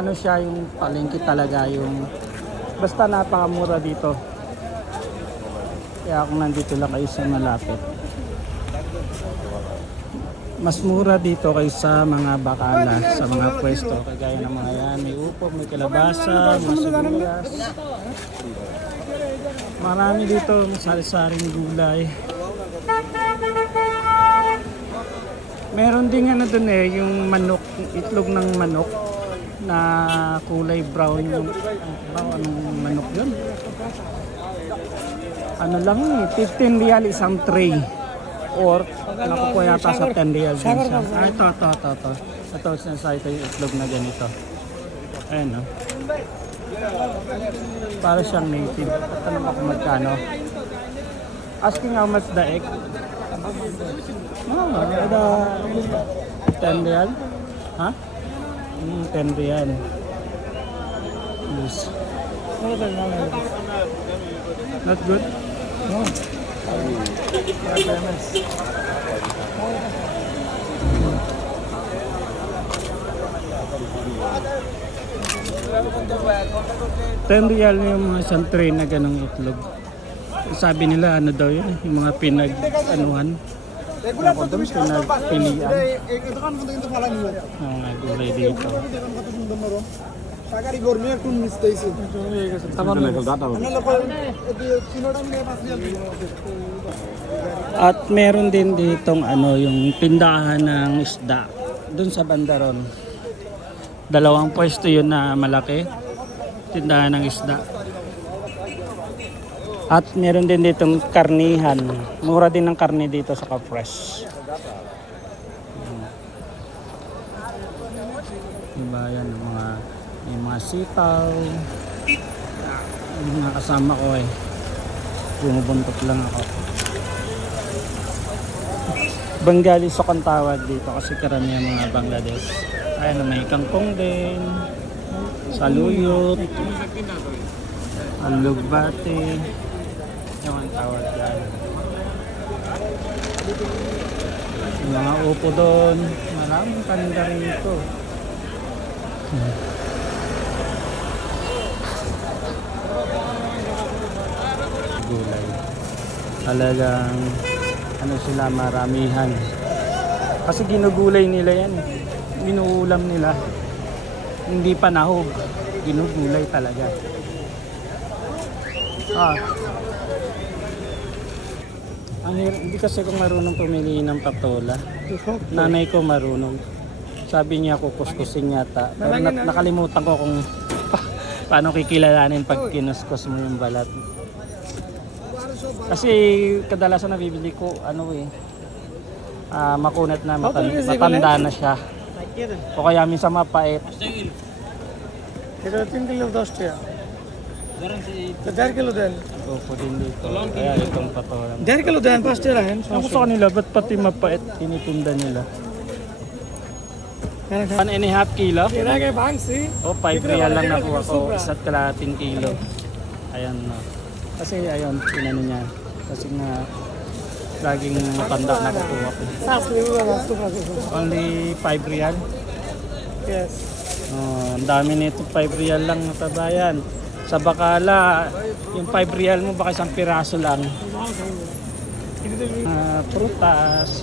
ano siya, yung palengke talaga, yung basta napakamura dito. Kaya kung nandito lang kayo sa malapit, mas mura dito kaysa mga bakala, sa mga pwesto. Kagaya ng mga yan, may upo, may kalabasa, may sibuyas. Marami dito, sari-saring gulay. Meron din ano dun yung manok, itlog ng manok na kulay brown yung anong manok yun? Ano lang 15 real isang tray. Or nakukuha yata sa 10 real din siya. Ito. Ito sinasay ito yung itlog na ganito. Ayan no. Para siyang native. Tanong ako magkano. Asking how much the egg. Ada 10 real. Ha? 10 real. Yes. Not good? No. $10 yung mga isang tray na ganong itlog. Sabi nila ano daw yun, yung mga pinag-anuhan. Pinagpilian. Mga gulay dito. At meron din ditong ano, yung tindahan ng isda dun sa bandaron. Dalawang pwesto yun na malaki, tindahan ng isda. At meron din ditong karnihan. Mura din ng karne dito sa Ka-Fresh. Diba yan, yung mga sitaw. Yung mga kasama ko bumubuntot lang ako. Bengali sok ang tawag dito kasi karamihan mga Bangladesh. Ayan, may kangkong din, saluyot, alugbate, yung ang tawag dyan. Yung mga upo doon, maraming paninda rito. Gulay. Talagang ano sila, maramihan. Kasi ginugulay nila yan. Binuulam nila. Hindi pa nahog. Ginugulay talaga. Hindi kasi ako marunong pumili ng patola. Nanay ko marunong. Sabi niya kukuskusin yata. Pero nakalimutan ko kung paano kikilalanin pag kinuskus mo yung balat. Kasi kadalasan nabibili ko makunat na matanda na siya. O kaya minsan mapait. এটা 3 কিলো 10 টাকা 4 কিলো দেন Opo din dito. Kaya itong patola. 1.5 কিলো দেন 5 টাকা রাখেন Ako sa kanila, ba't pati mapait tinitinda nila? 1.5 kilo? এর আগে ভাঙছি O 5 real lang nakuha ko. Isa't kalahating kilo. Ayan no. Kasi ayun, pinano niya. Kasi nga, laging matanda na kukuha ko. 5 লিবু বাবা 2 Only 5 real? Yes. Oh, ang dami nito, 5 real lang natabayan. Sa bakala, yung 5 real mo baka isang piraso lang. Prutas.